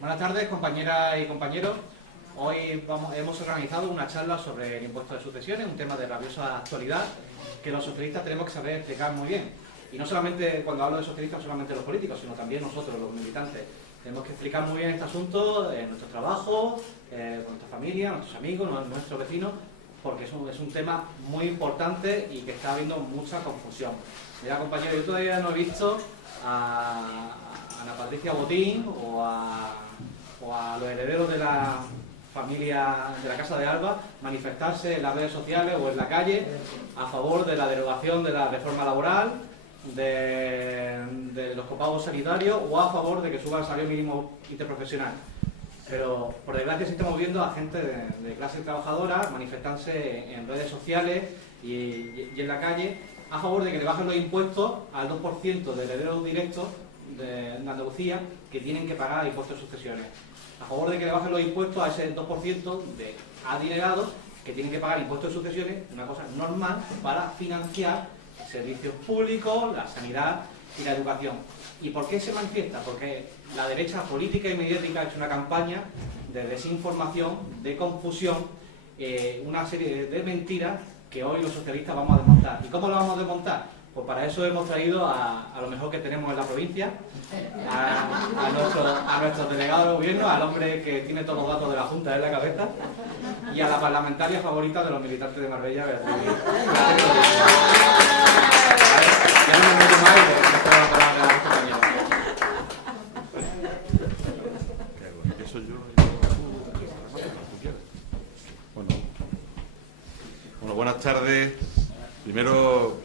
Buenas tardes, compañeras y compañeros. Hoy hemos organizado una charla sobre el impuesto de sucesiones, un tema de rabiosa actualidad que los socialistas tenemos que saber explicar muy bien. Y no solamente, cuando hablo de socialistas, solamente los políticos, sino también nosotros, los militantes. Tenemos que explicar muy bien este asunto en nuestro trabajo, con nuestra familia, nuestros amigos, nuestros vecinos, porque es un tema muy importante y que está habiendo mucha confusión. Mira, compañeros, yo todavía no he visto a Ana Patricia Botín o a los herederos de la familia de la Casa de Alba manifestarse en las redes sociales o en la calle a favor de la derogación de la reforma laboral, de los copagos sanitarios o a favor de que suba el salario mínimo interprofesional. Pero por desgracia sí estamos viendo a gente de clase trabajadora manifestarse en redes sociales y en la calle a favor de que le bajen los impuestos al 2% de herederos directos de Andalucía que tienen que pagar impuestos de sucesiones. A favor de que le bajen los impuestos a ese 2% de adinerados que tienen que pagar impuestos de sucesiones, una cosa normal, para financiar servicios públicos, la sanidad y la educación. ¿Y por qué se manifiesta? Porque la derecha política y mediática ha hecho una campaña de desinformación, de confusión, una serie de mentiras que hoy los socialistas vamos a desmontar. ¿Y cómo lo vamos a desmontar? Pues para eso hemos traído a lo mejor que tenemos en la provincia, a nuestro delegado de gobierno, al hombre que tiene todos los datos de la Junta en la cabeza, y a la parlamentaria favorita de los militantes de Marbella, Beatriz. Ya no me meto más y le cedo la palabra a los compañeros. Bueno, buenas tardes. Primero,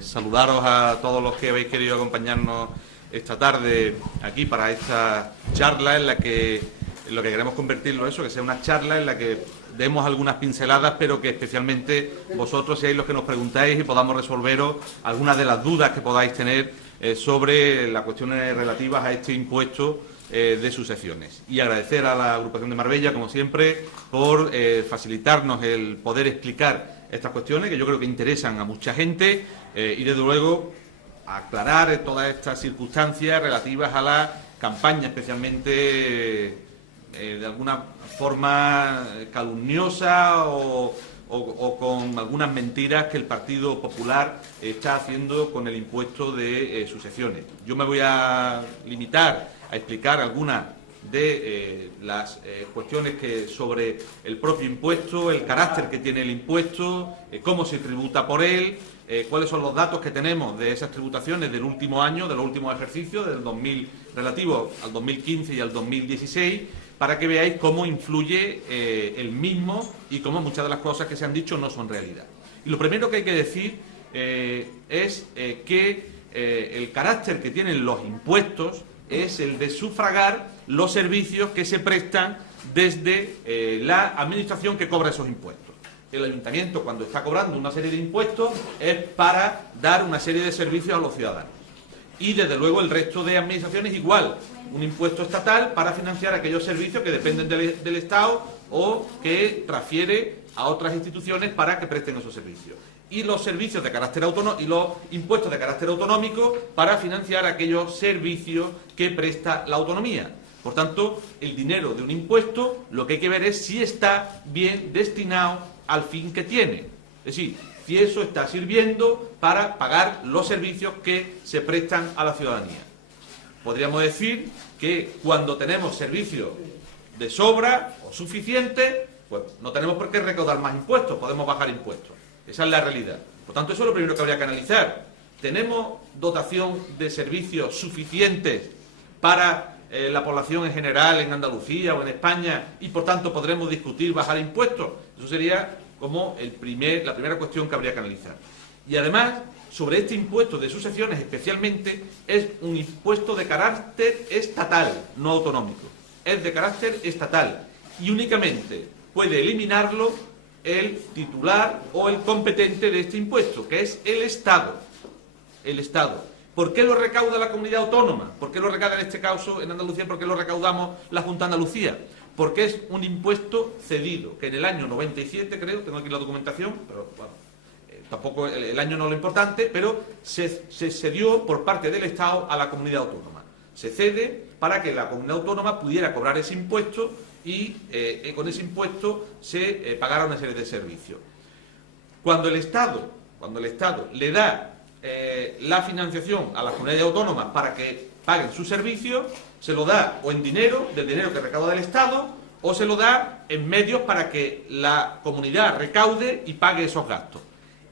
saludaros a todos los que habéis querido acompañarnos esta tarde aquí para esta charla en lo que queremos convertirlo eso, que sea una charla en la que demos algunas pinceladas, pero que especialmente vosotros seáis los que nos preguntáis y podamos resolveros algunas de las dudas que podáis tener sobre las cuestiones relativas a este impuesto de sucesiones. Y agradecer a la agrupación de Marbella, como siempre, por facilitarnos el poder explicar estas cuestiones que yo creo que interesan a mucha gente y, desde luego, aclarar todas estas circunstancias relativas a la campaña, especialmente de alguna forma calumniosa o con algunas mentiras que el Partido Popular está haciendo con el impuesto de sucesiones. Yo me voy a limitar a explicar algunas de las cuestiones que sobre el propio impuesto, el carácter que tiene el impuesto, cómo se tributa por él, cuáles son los datos que tenemos de esas tributaciones del último año, de los últimos ejercicios, del 2000, relativo al 2015 y al 2016, para que veáis cómo influye el mismo y cómo muchas de las cosas que se han dicho no son realidad. Y lo primero que hay que decir es que el carácter que tienen los impuestos es el de sufragar los servicios que se prestan desde la administración que cobra esos impuestos. El ayuntamiento, cuando está cobrando una serie de impuestos, es para dar una serie de servicios a los ciudadanos. Y, desde luego, el resto de administraciones igual. Un impuesto estatal para financiar aquellos servicios que dependen del Estado o que transfiere a otras instituciones para que presten esos servicios. Y los servicios de carácter autonómico y los impuestos de carácter autonómico para financiar aquellos servicios que presta la autonomía. Por tanto, el dinero de un impuesto, lo que hay que ver es si está bien destinado al fin que tiene. Es decir, si eso está sirviendo para pagar los servicios que se prestan a la ciudadanía. Podríamos decir que cuando tenemos servicios de sobra o suficientes, pues no tenemos por qué recaudar más impuestos, podemos bajar impuestos. Esa es la realidad. Por tanto, eso es lo primero que habría que analizar. ¿Tenemos dotación de servicios suficientes para la población en general, en Andalucía o en España, y por tanto podremos discutir bajar impuestos? Eso sería como la primera cuestión que habría que analizar. Y además, sobre este impuesto de sucesiones especialmente, es un impuesto de carácter estatal, no autonómico. Es de carácter estatal y únicamente puede eliminarlo el titular o el competente de este impuesto, que es el Estado. El Estado. ¿Por qué lo recauda la comunidad autónoma? ¿Por qué lo recauda en este caso en Andalucía? ¿Por qué lo recaudamos la Junta de Andalucía? Porque es un impuesto cedido, que en el año 97, creo, tengo aquí la documentación, pero bueno, tampoco el año no es lo importante, pero se cedió por parte del Estado a la comunidad autónoma. se cede para que la comunidad autónoma pudiera cobrar ese impuesto y con ese impuesto se pagara una serie de servicios. Cuando el Estado le da la financiación a las comunidades autónomas para que paguen sus servicios, se lo da o en dinero, del dinero que recauda del Estado, o se lo da en medios para que la comunidad recaude y pague esos gastos.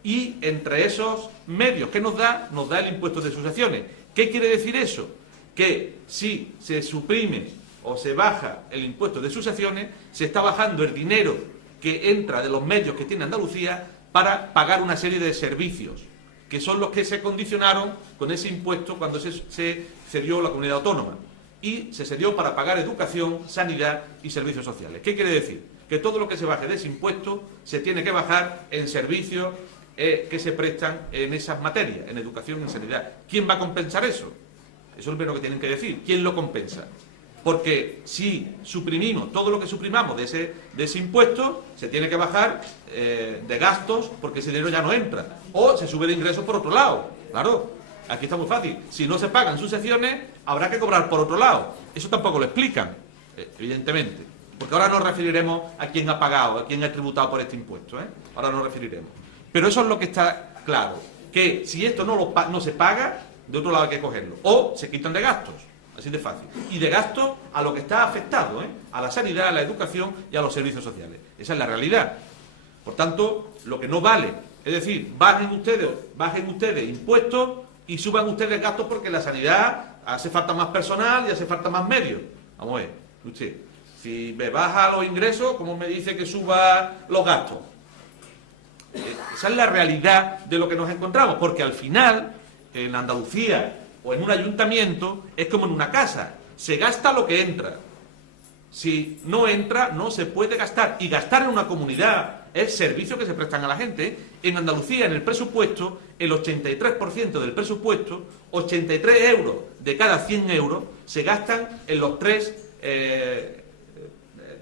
Y entre esos medios que nos da el impuesto de sucesiones. ¿Qué quiere decir eso? Que si se suprime o se baja el impuesto de sucesiones, se está bajando el dinero que entra de los medios que tiene Andalucía para pagar una serie de servicios, que son los que se condicionaron con ese impuesto cuando se cedió la comunidad autónoma. Y se cedió para pagar educación, sanidad y servicios sociales. ¿Qué quiere decir? Que todo lo que se baje de ese impuesto se tiene que bajar en servicios que se prestan en esas materias, en educación y en sanidad. ¿Quién va a compensar eso? Eso es lo primero que tienen que decir. ¿Quién lo compensa? Porque si suprimimos todo lo que suprimamos de ese impuesto, se tiene que bajar de gastos porque ese dinero ya no entra. O se sube de ingresos por otro lado. Claro, aquí está muy fácil. Si no se pagan sucesiones, habrá que cobrar por otro lado. Eso tampoco lo explican, evidentemente. Porque ahora nos referiremos a quién ha pagado, a quién ha tributado por este impuesto. Ahora nos referiremos. Pero eso es lo que está claro. Que si esto no se paga, de otro lado hay que cogerlo. O se quitan de gastos. Así de fácil. Y de gastos a lo que está afectado, a la sanidad, a la educación y a los servicios sociales. Esa es la realidad. Por tanto, lo que no vale, es decir, bajen ustedes impuestos y suban ustedes gastos porque la sanidad hace falta más personal y hace falta más medios. Vamos a ver, usted, si me baja los ingresos, ¿cómo me dice que suba los gastos? Esa es la realidad de lo que nos encontramos, porque al final, en Andalucía o en un ayuntamiento, es como en una casa, se gasta lo que entra. Si no entra, no se puede gastar. Y gastar en una comunidad es servicio que se prestan a la gente. En Andalucía, en el presupuesto, el 83% del presupuesto, 83 euros de cada 100 euros, se gastan en los tres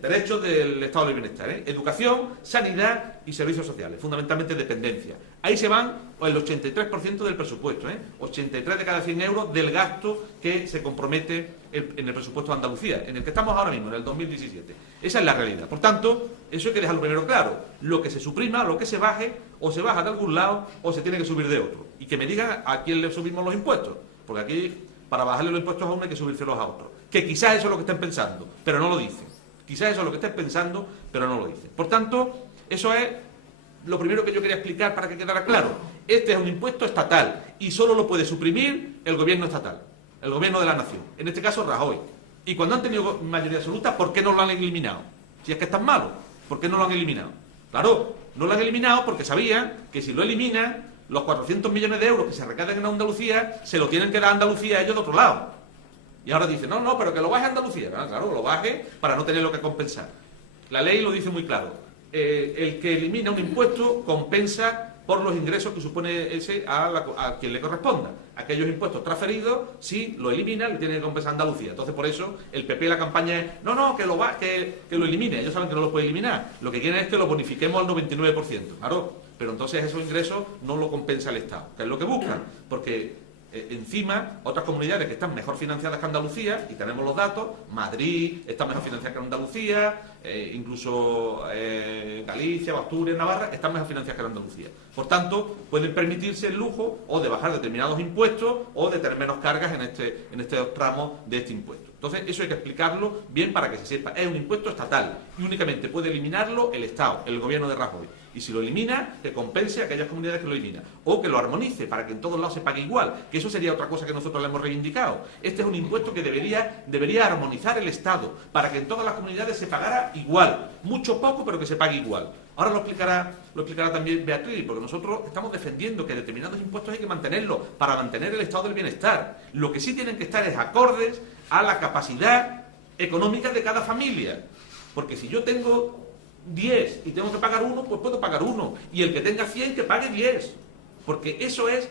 derechos del Estado del Bienestar. Educación, sanidad y servicios sociales, fundamentalmente dependencia. Ahí se van el 83% del presupuesto, 83 de cada 100 euros del gasto que se compromete en el presupuesto de Andalucía, en el que estamos ahora mismo, en el 2017. Esa es la realidad. Por tanto, eso hay que dejarlo primero claro. Lo que se suprima, lo que se baje, o se baja de algún lado o se tiene que subir de otro. Y que me digan a quién le subimos los impuestos. Porque aquí, para bajarle los impuestos a uno hay que subírselos a otro. Que quizás eso es lo que estén pensando, pero no lo dicen. Quizás eso es lo que estén pensando, pero no lo dicen. Por tanto, eso es lo primero que yo quería explicar para que quedara claro. Este es un impuesto estatal y solo lo puede suprimir el gobierno estatal, el gobierno de la nación, en este caso Rajoy. Y cuando han tenido mayoría absoluta, ¿por qué no lo han eliminado? Si es que es tan malo, ¿por qué no lo han eliminado? Claro, no lo han eliminado porque sabían que si lo eliminan, los 400 millones de euros que se recaudan en Andalucía se lo tienen que dar a Andalucía a ellos de otro lado. Y ahora dicen, no, pero que lo baje a Andalucía. Claro, lo baje para no tener lo que compensar. La ley lo dice muy claro. El que elimina un impuesto compensa por los ingresos que supone ese a quien le corresponda. Aquellos impuestos transferidos, si lo elimina, le tiene que compensar a Andalucía. Entonces, por eso, el PP la campaña es, que lo elimine. Ellos saben que no lo puede eliminar. Lo que quieren es que lo bonifiquemos al 99%. Claro, pero entonces esos ingresos no lo compensa el Estado, que es lo que buscan. Porque encima, otras comunidades que están mejor financiadas que Andalucía, y tenemos los datos, Madrid está mejor financiada que Andalucía, incluso Galicia, Asturias, Navarra, están mejor financiadas que Andalucía. Por tanto, pueden permitirse el lujo o de bajar determinados impuestos o de tener menos cargas en este tramo de este impuesto. Entonces, eso hay que explicarlo bien para que se sepa. Es un impuesto estatal y únicamente puede eliminarlo el Estado, el gobierno de Rajoy. Y si lo elimina, que compense a aquellas comunidades que lo eliminan. O que lo armonice para que en todos lados se pague igual. Que eso sería otra cosa que nosotros le hemos reivindicado. Este es un impuesto que debería armonizar el Estado para que en todas las comunidades se pagara igual. Mucho poco, pero que se pague igual. Ahora lo explicará también Beatriz, porque nosotros estamos defendiendo que determinados impuestos hay que mantenerlos para mantener el estado del bienestar. Lo que sí tienen que estar es acordes a la capacidad económica de cada familia. Porque si yo tengo 10 y tengo que pagar 1, pues puedo pagar 1. Y el que tenga 100, que pague 10. Porque eso es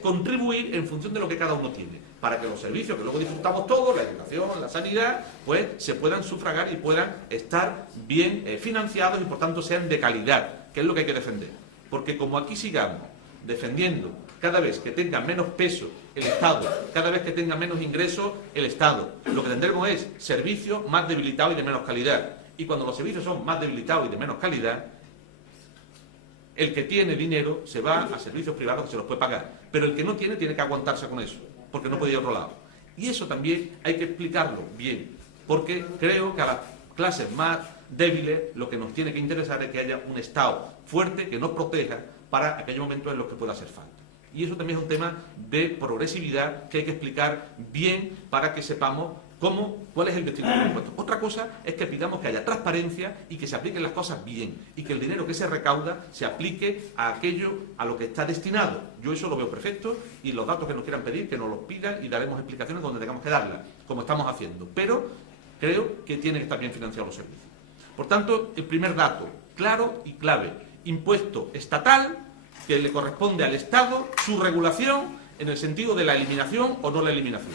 contribuir en función de lo que cada uno tiene. Para que los servicios que luego disfrutamos todos, la educación, la sanidad, pues se puedan sufragar y puedan estar bien financiados y por tanto sean de calidad, que es lo que hay que defender. Porque como aquí sigamos defendiendo cada vez que tenga menos peso el Estado, cada vez que tenga menos ingresos el Estado. Lo que tendremos es servicios más debilitados y de menos calidad. Y cuando los servicios son más debilitados y de menos calidad, el que tiene dinero se va a servicios privados que se los puede pagar. Pero el que no tiene, tiene que aguantarse con eso, porque no puede ir a otro lado. Y eso también hay que explicarlo bien, porque creo que a las clases más débiles lo que nos tiene que interesar es que haya un Estado fuerte que nos proteja para aquellos momentos en los que pueda hacer falta. Y eso también es un tema de progresividad que hay que explicar bien para que sepamos cuál es el destino de los impuestos. Otra cosa es que pidamos que haya transparencia y que se apliquen las cosas bien y que el dinero que se recauda se aplique a aquello a lo que está destinado. Yo eso lo veo perfecto y los datos que nos quieran pedir, que nos los pidan y daremos explicaciones donde tengamos que darlas, como estamos haciendo. Pero creo que tienen que estar bien financiados los servicios. Por tanto, el primer dato, claro y clave, impuesto estatal que le corresponde al Estado, su regulación en el sentido de la eliminación o no la eliminación.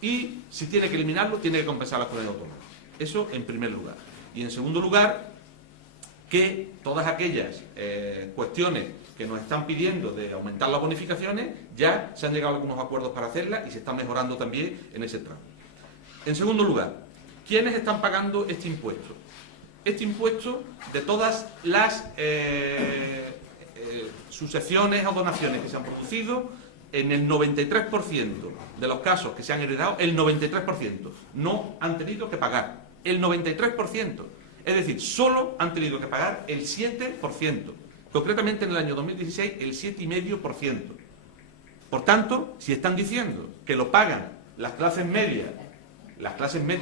Y si tiene que eliminarlo, tiene que compensar a las comunidades autónomas. Eso en primer lugar. Y en segundo lugar, que todas aquellas cuestiones que nos están pidiendo de aumentar las bonificaciones, ya se han llegado a algunos acuerdos para hacerlas y se está mejorando también en ese tramo. En segundo lugar, ¿quiénes están pagando este impuesto? Este impuesto de todas las sucesiones o donaciones que se han producido, en el 93% de los casos que se han heredado, el 93% no han tenido que pagar. El 93%. Es decir, solo han tenido que pagar el 7%. Concretamente en el año 2016, el 7,5%. Por tanto, si están diciendo que lo pagan las clases medias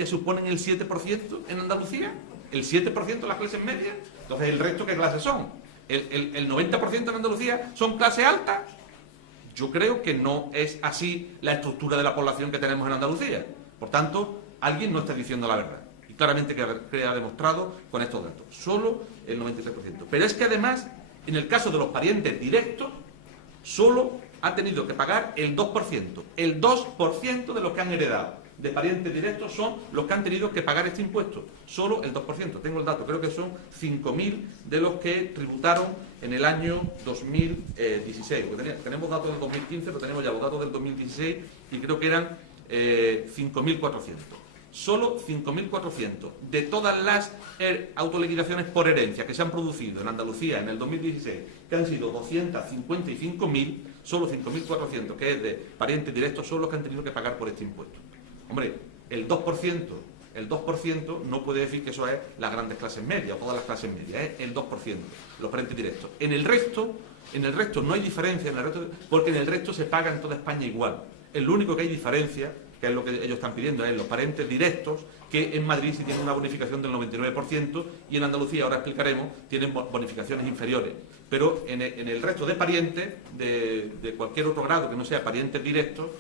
suponen el 7% en Andalucía, el 7% de las clases medias, entonces ¿el resto qué clases son? ¿El 90% en Andalucía son clase alta? Yo creo que no es así la estructura de la población que tenemos en Andalucía. Por tanto, alguien no está diciendo la verdad. Y claramente queda demostrado con estos datos. Solo el 93%. Pero es que además, en el caso de los parientes directos, solo ha tenido que pagar el 2%. El 2% de los que han heredado de parientes directos son los que han tenido que pagar este impuesto. Solo el 2%. Tengo el dato, creo que son 5.000 de los que tributaron en el año 2016. Tenemos datos del 2015, pero tenemos ya los datos del 2016 y creo que eran 5.400. Solo 5.400 de todas las autoliquidaciones por herencia que se han producido en Andalucía en el 2016, que han sido 255.000, solo 5.400, que es de parientes directos, son los que han tenido que pagar por este impuesto. Hombre, el 2% no puede decir que eso es las grandes clases medias o todas las clases medias, es el 2%, los parientes directos. En el resto no hay diferencia, porque en el resto se paga en toda España igual. Es lo único que hay diferencia, que es lo que ellos están pidiendo, es los parientes directos, que en Madrid sí tienen una bonificación del 99% y en Andalucía, ahora explicaremos, tienen bonificaciones inferiores. Pero en el resto de parientes, de cualquier otro grado que no sea parientes directos,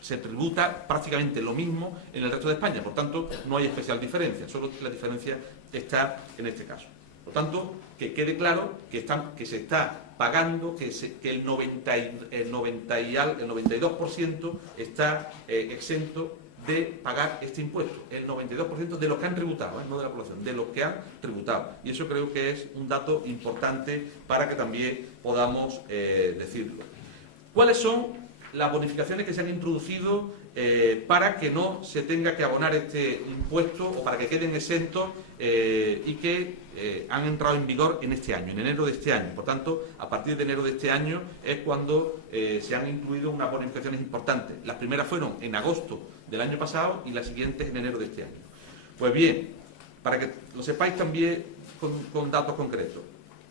se tributa prácticamente lo mismo en el resto de España. Por tanto, no hay especial diferencia, solo la diferencia está en este caso. Por tanto, que quede claro que se está pagando, que el 92% está exento de pagar este impuesto. El 92% de los que han tributado, no de la población, de los que han tributado. Y eso creo que es un dato importante para que también podamos decirlo. ¿Cuáles son las bonificaciones que se han introducido para que no se tenga que abonar este impuesto o para que queden exentos y que han entrado en vigor en este año, en enero de este año? Por tanto, a partir de enero de este año es cuando se han incluido unas bonificaciones importantes. Las primeras fueron en agosto del año pasado y las siguientes en enero de este año. Pues bien, para que lo sepáis también con datos concretos.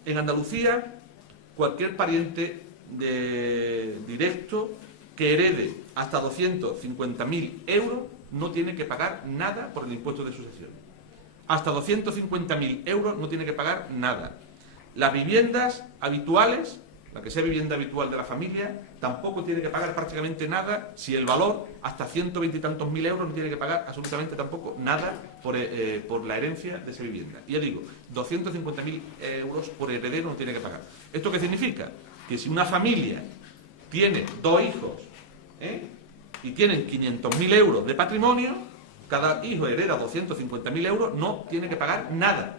En Andalucía, cualquier pariente directo que herede hasta 250.000 euros no tiene que pagar nada por el impuesto de sucesión. Hasta 250.000 euros no tiene que pagar nada. Las viviendas habituales, la que sea vivienda habitual de la familia, tampoco tiene que pagar prácticamente nada. Si el valor, hasta 120 y tantos mil euros, no tiene que pagar absolutamente tampoco nada por la herencia de esa vivienda. Y ya digo, 250.000 euros por heredero no tiene que pagar. ¿Esto qué significa? Que si una familia tiene 2 hijos y tienen 500.000 euros de patrimonio, cada hijo hereda 250.000 euros, no tiene que pagar nada.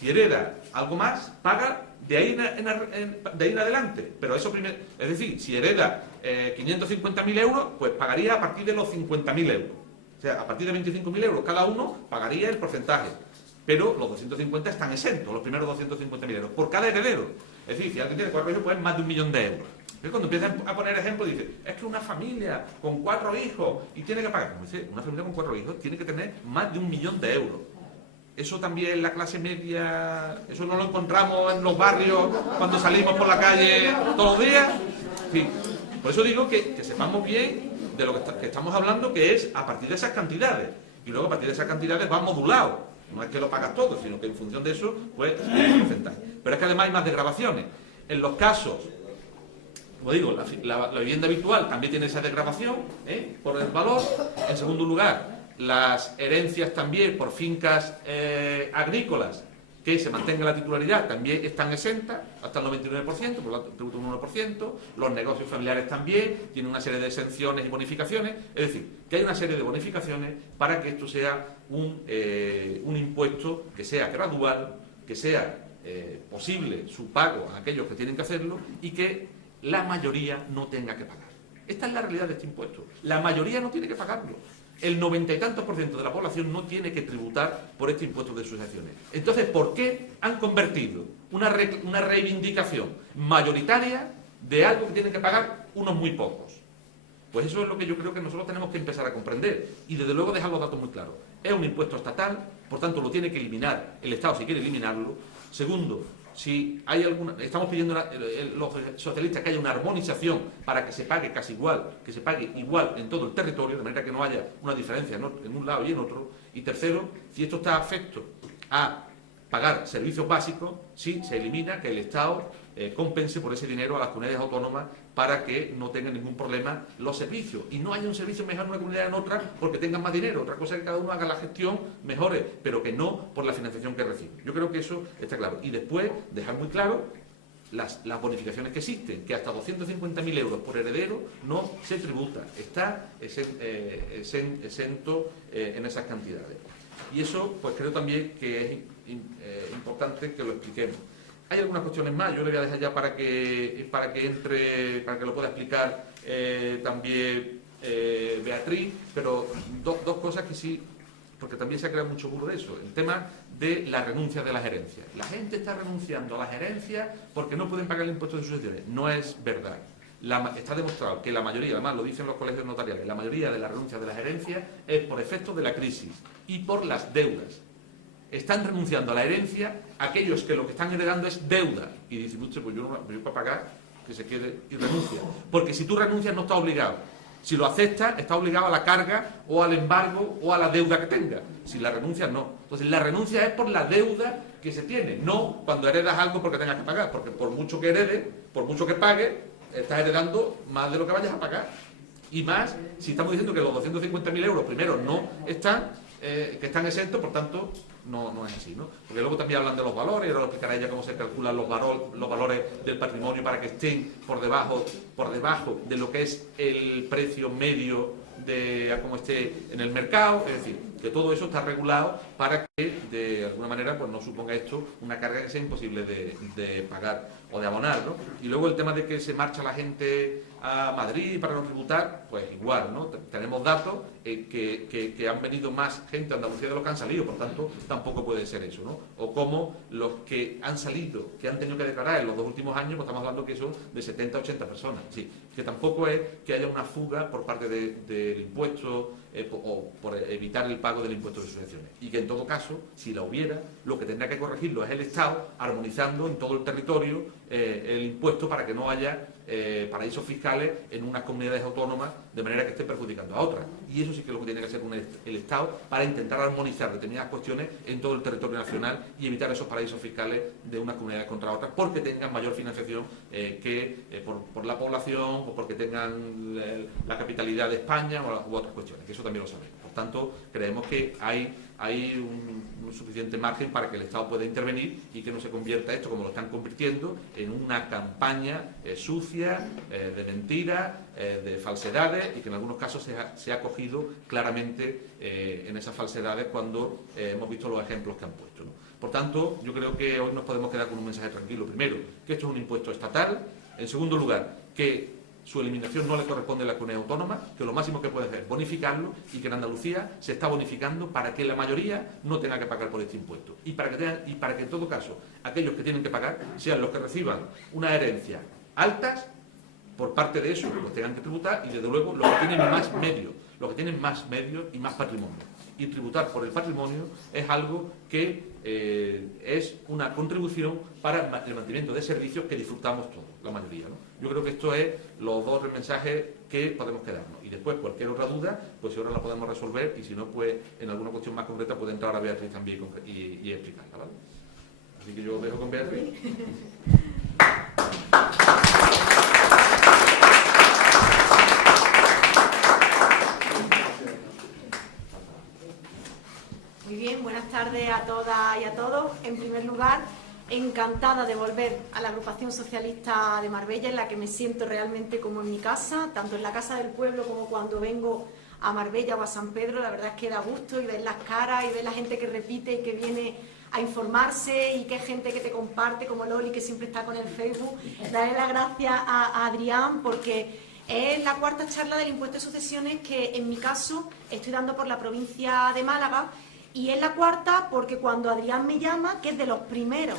Si hereda algo más, paga de ahí en adelante. Pero eso primero, es decir, si hereda 550.000 euros, pues pagaría a partir de los 50.000 euros. O sea, a partir de 25.000 euros cada uno pagaría el porcentaje. Pero los 250 están exentos, los primeros 250.000 euros, por cada heredero. Es decir, si alguien tiene 4 hijos, pues más de 1.000.000 de euros. Pero cuando empiezan a poner ejemplos, dice, es que una familia con 4 hijos y tiene que pagar. Como dice, una familia con 4 hijos tiene que tener más de 1.000.000 de euros. Eso también la clase media, eso no lo encontramos en los barrios cuando salimos por la calle todos los días. En fin, por eso digo que sepamos bien de lo que estamos hablando, que es a partir de esas cantidades. Y luego a partir de esas cantidades va modulado. No es que lo pagas todo, sino que en función de eso, pues, un porcentaje. Pero es que además hay más desgravaciones. En los casos, como digo, la vivienda habitual también tiene esa desgravación, por el valor. En segundo lugar, las herencias también por fincas agrícolas que se mantenga la titularidad también están exentas hasta el 99%, por lo tanto tributo un 1%, los negocios familiares también tienen una serie de exenciones y bonificaciones, es decir, que hay una serie de bonificaciones para que esto sea un impuesto que sea gradual, que sea posible su pago a aquellos que tienen que hacerlo y que la mayoría no tenga que pagar. Esta es la realidad de este impuesto. La mayoría no tiene que pagarlo. El 90 y tantos % de la población no tiene que tributar por este impuesto de sucesiones. Entonces, ¿por qué han convertido una reivindicación mayoritaria de algo que tienen que pagar unos muy pocos? Pues eso es lo que yo creo que nosotros tenemos que empezar a comprender y desde luego dejar los datos muy claros. Es un impuesto estatal, por tanto lo tiene que eliminar el Estado si quiere eliminarlo. Segundo, si hay alguna, estamos pidiendo los socialistas que haya una armonización para que se pague casi igual, que se pague igual en todo el territorio, de manera que no haya una diferencia en un lado y en otro. Y tercero, si esto está afecto a pagar servicios básicos, sí se elimina que el Estado compense por ese dinero a las comunidades autónomas para que no tengan ningún problema los servicios. Y no haya un servicio mejor en una comunidad que en otra porque tengan más dinero. Otra cosa es que cada uno haga la gestión mejores, pero que no por la financiación que recibe. Yo creo que eso está claro. Y después, dejar muy claro las bonificaciones que existen, que hasta 250.000 euros por heredero no se tributa. Está exento en esas cantidades. Y eso, pues creo también que es importante que lo expliquemos. Hay algunas cuestiones más, yo le voy a dejar ya para que lo pueda explicar también Beatriz, pero dos cosas que sí, porque también se ha creado mucho burro de eso. El tema de la renuncia de las herencias. La gente está renunciando a las herencias porque no pueden pagar el impuesto de sucesiones. No es verdad. Está demostrado que la mayoría, además lo dicen los colegios notariales, la mayoría de las renuncias de las herencias es por efecto de la crisis y por las deudas. Están renunciando a la herencia aquellos que lo que están heredando es deuda. Y dicen, pues yo para pagar, que se quede y renuncia. Porque si tú renuncias no estás obligado. Si lo aceptas, estás obligado a la carga o al embargo o a la deuda que tengas. Si la renuncias, no. Entonces la renuncia es por la deuda que se tiene, no cuando heredas algo porque tengas que pagar. Porque por mucho que heredes, por mucho que pagues, estás heredando más de lo que vayas a pagar. Y más, si estamos diciendo que los 250.000 euros primero no están, que están exentos, por tanto, no es así, ¿no? Porque luego también hablan de los valores, y ahora lo explicará ella cómo se calculan los valores del patrimonio para que estén por debajo de lo que es el precio medio a cómo esté en el mercado, es decir, que todo eso está regulado para que de alguna manera pues no suponga esto una carga que sea imposible de pagar o de abonar, ¿no? Y luego el tema de que se marcha la gente a Madrid para no tributar, pues igual, ¿no? Tenemos datos que han venido más gente a Andalucía de los que han salido, por tanto tampoco puede ser eso, ¿no? O como los que han salido, que han tenido que declarar en los 2 últimos años, pues estamos hablando que son de 70 a 80 personas, sí, que tampoco es que haya una fuga por parte del impuesto o por evitar el pago del impuesto de sucesiones. Y que en todo caso, si la hubiera, lo que tendrá que corregirlo es el Estado, armonizando en todo el territorio el impuesto para que no haya paraísos fiscales en unas comunidades autónomas de manera que esté perjudicando a otras. Y eso sí que es lo que tiene que hacer el Estado para intentar armonizar determinadas cuestiones en todo el territorio nacional y evitar esos paraísos fiscales de unas comunidades contra otras porque tengan mayor financiación por la población o porque tengan la capitalidad de España u otras cuestiones, que eso también lo sabemos. Por tanto, creemos que hay un suficiente margen para que el Estado pueda intervenir y que no se convierta esto, como lo están convirtiendo, en una campaña sucia, de mentiras, de falsedades y que en algunos casos se ha cogido claramente en esas falsedades cuando hemos visto los ejemplos que han puesto, ¿no? Por tanto, yo creo que hoy nos podemos quedar con un mensaje tranquilo. Primero, que esto es un impuesto estatal. En segundo lugar, que su eliminación no le corresponde a la comunidad autónoma, que lo máximo que puede hacer es bonificarlo y que en Andalucía se está bonificando para que la mayoría no tenga que pagar por este impuesto. Y para que en todo caso aquellos que tienen que pagar sean los que reciban una herencia altas, por parte de eso los tengan que tributar, y desde luego los que tienen más medios y más patrimonio. Y tributar por el patrimonio es algo que es una contribución para el mantenimiento de servicios que disfrutamos todos, la mayoría, ¿no? Yo creo que esto es los dos mensajes que podemos quedarnos. Y después, cualquier otra duda, pues si ahora la podemos resolver, y si no, pues en alguna cuestión más concreta puede entrar ahora Beatriz también y explicarla, ¿vale? Así que yo os dejo con Beatriz. Muy bien, buenas tardes a todas y a todos. En primer lugar, encantada de volver a la Agrupación Socialista de Marbella, en la que me siento realmente como en mi casa, tanto en la Casa del Pueblo como cuando vengo a Marbella o a San Pedro. La verdad es que da gusto y ver las caras y ver la gente que repite y que viene a informarse, y que hay gente que te comparte, como Loli, que siempre está con el Facebook. Darle las gracias a Adrián, porque es la cuarta charla del impuesto de sucesiones que en mi caso estoy dando por la provincia de Málaga. Y es la cuarta porque cuando Adrián me llama, que es de los primeros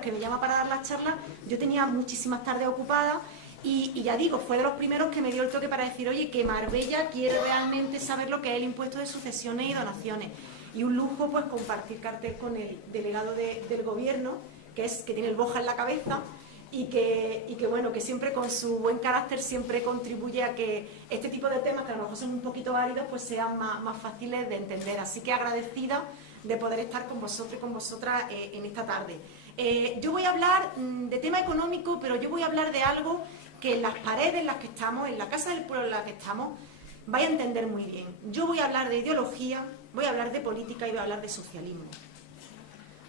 que me llama para dar las charlas, yo tenía muchísimas tardes ocupadas y ya digo, fue de los primeros que me dio el toque para decir, oye, que Marbella quiere realmente saber lo que es el impuesto de sucesiones y donaciones. Y un lujo, pues, compartir cartel con el delegado del gobierno, que tiene el Boja en la cabeza, y que bueno, que siempre con su buen carácter siempre contribuye a que este tipo de temas, que a lo mejor son un poquito áridos, pues sean más fáciles de entender. Así que agradecida de poder estar con vosotros y con vosotras en esta tarde. Yo voy a hablar de tema económico, pero yo voy a hablar de algo que en las paredes en las que estamos, en la Casa del Pueblo en la que estamos, vais a entender muy bien. Yo voy a hablar de ideología, voy a hablar de política y voy a hablar de socialismo.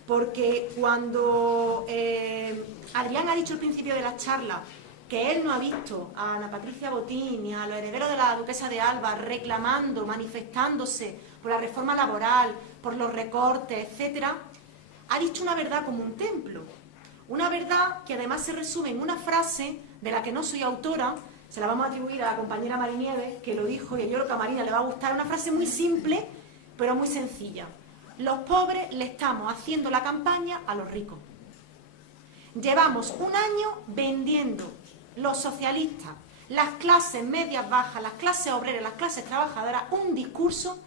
Porque cuando Adrián ha dicho al principio de la charla que él no ha visto a Ana Patricia Botín ni a los herederos de la duquesa de Alba reclamando, manifestándose por la reforma laboral, por los recortes, etcétera, ha dicho una verdad como un templo. Una verdad que además se resume en una frase de la que no soy autora, se la vamos a atribuir a la compañera Marinieves, que lo dijo, y yo creo que a Marina le va a gustar. Una frase muy simple, pero muy sencilla. Los pobres le estamos haciendo la campaña a los ricos. Llevamos un año vendiendo los socialistas, las clases medias bajas, las clases obreras, las clases trabajadoras, un discurso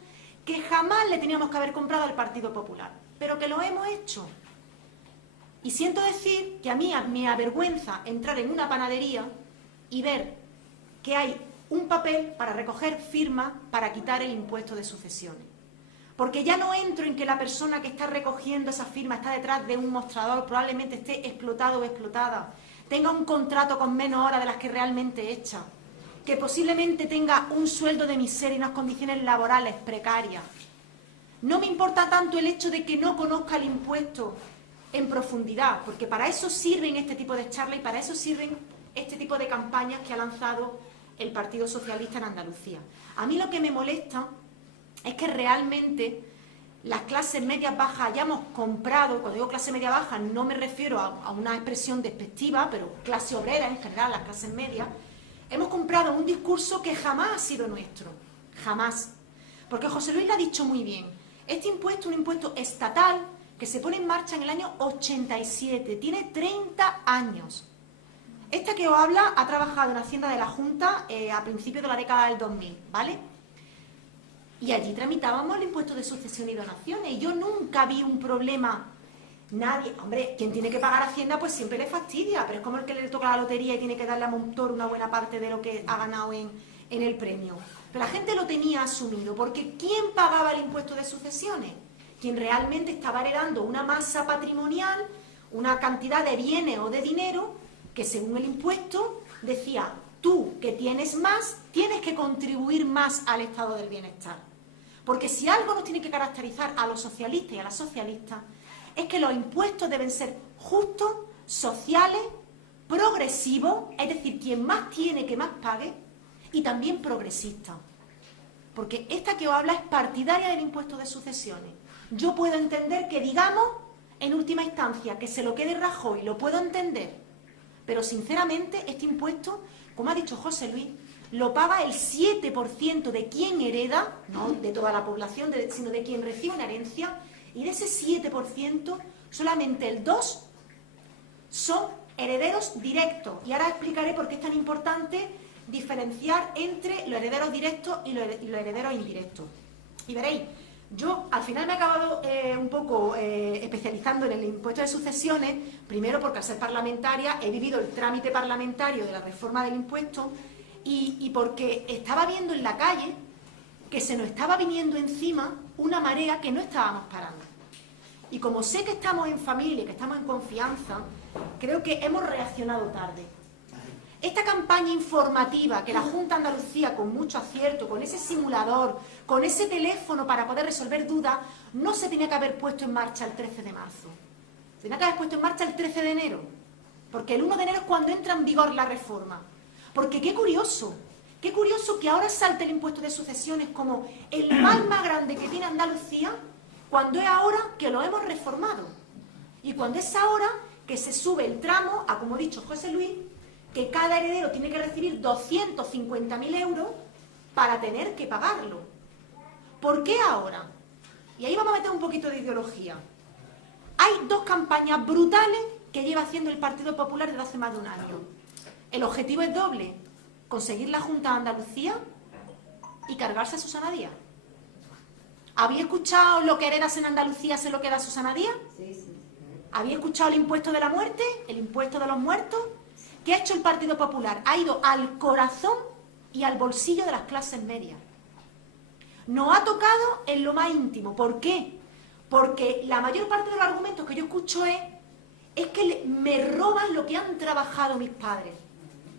que jamás le teníamos que haber comprado al Partido Popular, pero que lo hemos hecho. Y siento decir que a mí me avergüenza entrar en una panadería y ver que hay un papel para recoger firmas para quitar el impuesto de sucesiones. Porque ya no entro en que la persona que está recogiendo esa firma está detrás de un mostrador, probablemente esté explotado o explotada, tenga un contrato con menos horas de las que realmente echa, que posiblemente tenga un sueldo de miseria y unas condiciones laborales precarias. No me importa tanto el hecho de que no conozca el impuesto en profundidad, porque para eso sirven este tipo de charlas y para eso sirven este tipo de campañas que ha lanzado el Partido Socialista en Andalucía. A mí lo que me molesta es que realmente las clases medias bajas hayamos comprado, cuando digo clase media baja no me refiero a una expresión despectiva, pero clase obrera en general, las clases medias, hemos comprado un discurso que jamás ha sido nuestro, jamás. Porque José Luis lo ha dicho muy bien, este impuesto es un impuesto estatal que se pone en marcha en el año 87, tiene 30 años. Esta que os habla ha trabajado en Hacienda de la Junta a principios de la década del 2000, ¿vale? Y allí tramitábamos el impuesto de sucesión y donaciones. Y yo nunca vi un problema. Nadie, hombre, quien tiene que pagar Hacienda pues siempre le fastidia, pero es como el que le toca la lotería y tiene que darle a Montoro una buena parte de lo que ha ganado en el premio. Pero la gente lo tenía asumido, porque ¿quién pagaba el impuesto de sucesiones? Quien realmente estaba heredando una masa patrimonial, una cantidad de bienes o de dinero, que según el impuesto decía, tú que tienes más, tienes que contribuir más al estado del bienestar. Porque si algo nos tiene que caracterizar a los socialistas y a las socialistas, es que los impuestos deben ser justos, sociales, progresivos, es decir, quien más tiene que más pague, y también progresistas. Porque esta que os habla es partidaria del impuesto de sucesiones. Yo puedo entender que digamos, en última instancia, que se lo quede Rajoy, lo puedo entender. Pero, sinceramente, este impuesto, como ha dicho José Luis, lo paga el 7% de quien hereda, no de toda la población, sino de quien recibe una herencia, y de ese 7%, solamente el 2% son herederos directos. Y ahora explicaré por qué es tan importante diferenciar entre los herederos directos y los herederos indirectos. Y veréis, yo al final me he acabado un poco especializando en el impuesto de sucesiones, primero porque al ser parlamentaria he vivido el trámite parlamentario de la reforma del impuesto y porque estaba viendo en la calle que se nos estaba viniendo encima una marea que no estábamos parando. Y como sé que estamos en familia, que estamos en confianza, creo que hemos reaccionado tarde. Esta campaña informativa que la Junta de Andalucía, con mucho acierto, con ese simulador, con ese teléfono para poder resolver dudas, no se tenía que haber puesto en marcha el 13 de marzo. Se tenía que haber puesto en marcha el 13 de enero. Porque el 1 de enero es cuando entra en vigor la reforma. Porque qué curioso que ahora salte el impuesto de sucesiones como el mal más grande que tiene Andalucía, cuando es ahora que lo hemos reformado. Y cuando es ahora que se sube el tramo a, como ha dicho José Luis, que cada heredero tiene que recibir 250.000 euros para tener que pagarlo. ¿Por qué ahora? Y ahí vamos a meter un poquito de ideología. Hay dos campañas brutales que lleva haciendo el Partido Popular desde hace más de un año. El objetivo es doble: conseguir la Junta de Andalucía y cargarse a Susana Díaz. ¿Habéis escuchado lo que heredas en Andalucía se lo queda a Susana Díaz? Sí. ¿Habéis escuchado el impuesto de la muerte? ¿El impuesto de los muertos? ¿Qué ha hecho el Partido Popular? Ha ido al corazón y al bolsillo de las clases medias. Nos ha tocado en lo más íntimo. ¿Por qué? Porque la mayor parte de los argumentos que yo escucho es que me roban lo que han trabajado mis padres.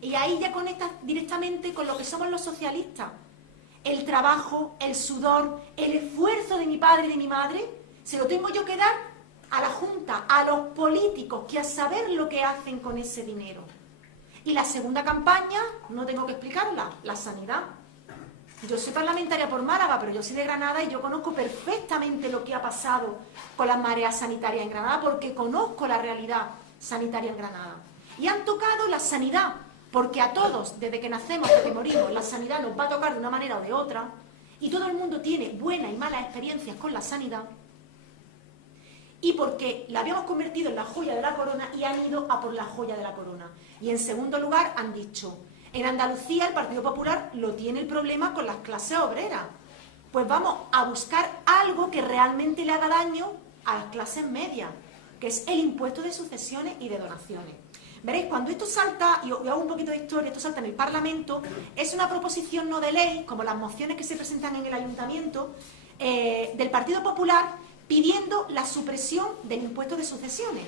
Y ahí ya conecta directamente con lo que somos los socialistas. El trabajo, el sudor, el esfuerzo de mi padre y de mi madre, se lo tengo yo que dar a la Junta, a los políticos, que a saber lo que hacen con ese dinero. Y la segunda campaña, no tengo que explicarla, la sanidad. Yo soy parlamentaria por Málaga, pero yo soy de Granada y yo conozco perfectamente lo que ha pasado con las mareas sanitarias en Granada, porque conozco la realidad sanitaria en Granada. Y han tocado la sanidad, porque a todos, desde que nacemos hasta que morimos, la sanidad nos va a tocar de una manera o de otra, y todo el mundo tiene buenas y malas experiencias con la sanidad, y porque la habíamos convertido en la joya de la corona y han ido a por la joya de la corona. Y en segundo lugar han dicho, en Andalucía el Partido Popular lo tiene el problema con las clases obreras. Pues vamos a buscar algo que realmente le haga daño a las clases medias, que es el impuesto de sucesiones y de donaciones. Veréis, cuando esto salta, y hago un poquito de historia, esto salta en el Parlamento, es una proposición no de ley, como las mociones que se presentan en el Ayuntamiento, del Partido Popular, pidiendo la supresión del impuesto de sucesiones.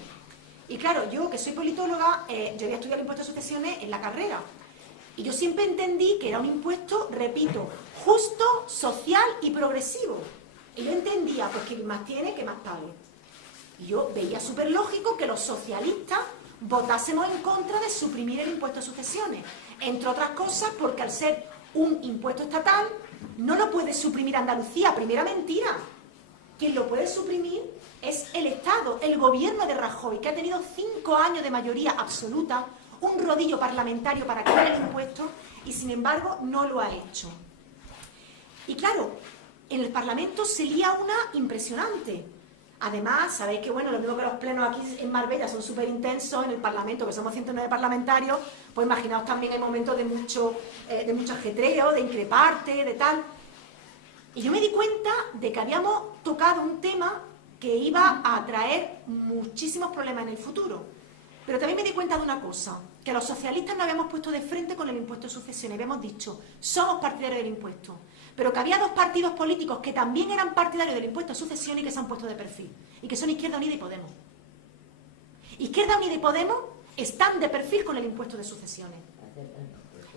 Y claro, yo que soy politóloga, yo había estudiado el impuesto de sucesiones en la carrera. Y yo siempre entendí que era un impuesto, repito, justo, social y progresivo. Y yo entendía, pues, que más tiene, que más pague. Y yo veía súper lógico que los socialistas votásemos en contra de suprimir el impuesto de sucesiones. Entre otras cosas, porque al ser un impuesto estatal, no lo puede suprimir Andalucía. Primera mentira. Quien lo puede suprimir es el Estado, el gobierno de Rajoy, que ha tenido 5 años de mayoría absoluta, un rodillo parlamentario para quitar el impuesto, y sin embargo no lo ha hecho. Y claro, en el Parlamento se lía una impresionante. Además, sabéis que, bueno, lo mismo que los plenos aquí en Marbella son súper intensos, en el Parlamento, que somos 109 parlamentarios, pues imaginaos también hay momentos de mucho ajetreo, de increparte, de tal. Y yo me di cuenta de que habíamos tocado un tema que iba a traer muchísimos problemas en el futuro. Pero también me di cuenta de una cosa, que los socialistas nos habíamos puesto de frente con el impuesto de sucesiones, habíamos dicho, somos partidarios del impuesto, pero que había dos partidos políticos que también eran partidarios del impuesto de sucesiones y que se han puesto de perfil, y que son Izquierda Unida y Podemos. Izquierda Unida y Podemos están de perfil con el impuesto de sucesiones.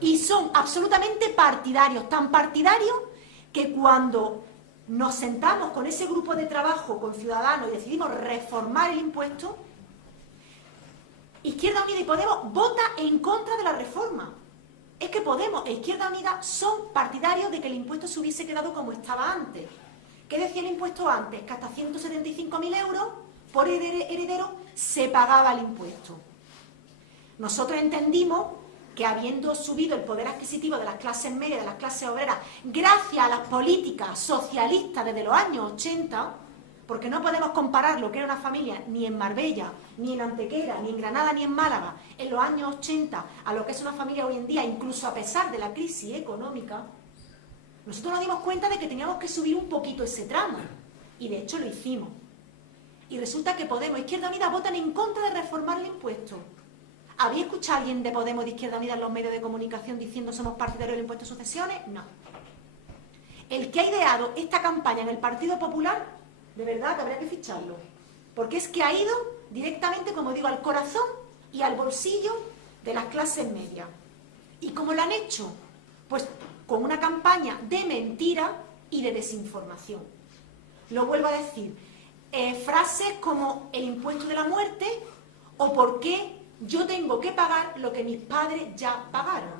Y son absolutamente partidarios, tan partidarios que cuando nos sentamos con ese grupo de trabajo, con Ciudadanos, y decidimos reformar el impuesto, Izquierda Unida y Podemos vota en contra de la reforma. Es que Podemos e Izquierda Unida son partidarios de que el impuesto se hubiese quedado como estaba antes. ¿Qué decía el impuesto antes? Que hasta 175.000 euros por heredero se pagaba el impuesto. Nosotros entendimos que habiendo subido el poder adquisitivo de las clases medias, de las clases obreras, gracias a las políticas socialistas desde los años 80, porque no podemos comparar lo que era una familia ni en Marbella, ni en Antequera, ni en Granada, ni en Málaga, en los años 80, a lo que es una familia hoy en día, incluso a pesar de la crisis económica, nosotros nos dimos cuenta de que teníamos que subir un poquito ese tramo, y de hecho lo hicimos. Y resulta que Podemos e Izquierda Unida votan en contra de reformar el impuesto. ¿Había escuchado a alguien de Podemos de Izquierda Unida en los medios de comunicación diciendo somos partidarios del impuesto de sucesiones? No. El que ha ideado esta campaña en el Partido Popular, de verdad que habría que ficharlo. Porque es que ha ido directamente, como digo, al corazón y al bolsillo de las clases medias. ¿Y cómo lo han hecho? Pues con una campaña de mentira y de desinformación. Lo vuelvo a decir. Frases como el impuesto de la muerte o por qué yo tengo que pagar lo que mis padres ya pagaron.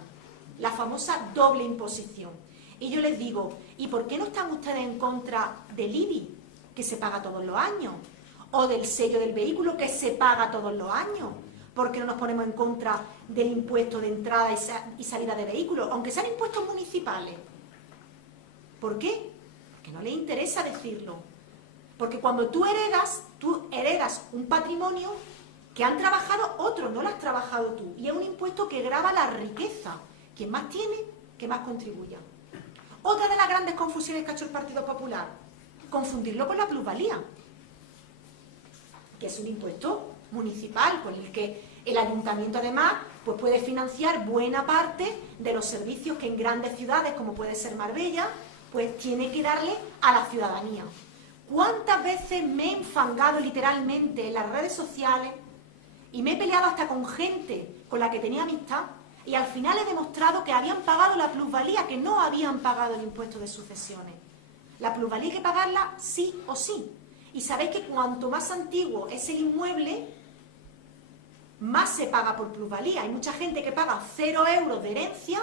La famosa doble imposición. Y yo les digo, ¿y por qué no están ustedes en contra del IBI, que se paga todos los años? O del sello del vehículo, que se paga todos los años. ¿Por qué no nos ponemos en contra del impuesto de entrada y salida de vehículos, aunque sean impuestos municipales? ¿Por qué? Porque no les interesa decirlo. Porque cuando tú heredas un patrimonio que han trabajado otros, no lo has trabajado tú. Y es un impuesto que grava la riqueza. Quien más tiene, que más contribuya. Otra de las grandes confusiones que ha hecho el Partido Popular, confundirlo con la plusvalía, que es un impuesto municipal con el que el ayuntamiento además pues puede financiar buena parte de los servicios que en grandes ciudades, como puede ser Marbella, pues tiene que darle a la ciudadanía. ¿Cuántas veces me he enfangado literalmente en las redes sociales y me he peleado hasta con gente con la que tenía amistad y al final he demostrado que habían pagado la plusvalía, que no habían pagado el impuesto de sucesiones? La plusvalía hay que pagarla sí o sí. Y sabéis que cuanto más antiguo es el inmueble, más se paga por plusvalía. Hay mucha gente que paga 0 euros de herencia